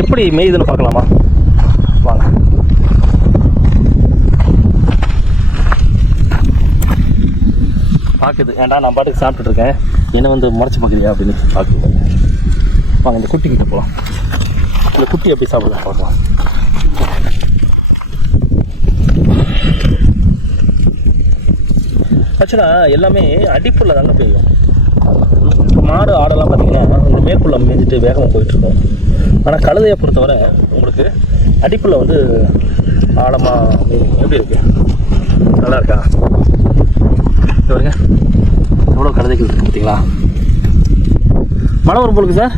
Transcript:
எப்படி மேய்துன்னு பார்க்கலாமா? வாங்க. பார்க்குது. ஏன்டா நான் பாட்டுக்கு சாப்பிட்டுட்டு இருக்கேன், என்ன வந்து முறைச்சி பார்க்குறியா அப்படின்னு பார்க்குது. வாங்க இந்த குட்டிக்கிட்ட போகலாம். இந்த குட்டி எப்படி சாப்பிடலாம் பார்க்கலாம். ஆக்சுவலாக எல்லாமே அடிப்புள்ள தாங்க பெய்யும். மாடு ஆடெல்லாம் பார்த்தீங்கன்னா இந்த மேற்குள்ள மேய்ஞ்சிட்டு வேகமாக போயிட்டுருக்கோம். ஆனால் கழுதையை பொறுத்தவரை உங்களுக்கு அடிப்புள்ள வந்து ஆழமாக எப்படி இருக்கு? நல்லா இருக்கா? பாருங்க எவ்வளோ கழுதைகள் இருக்குது பார்த்தீங்களா? மழை வரும் போலுக்கு சார்.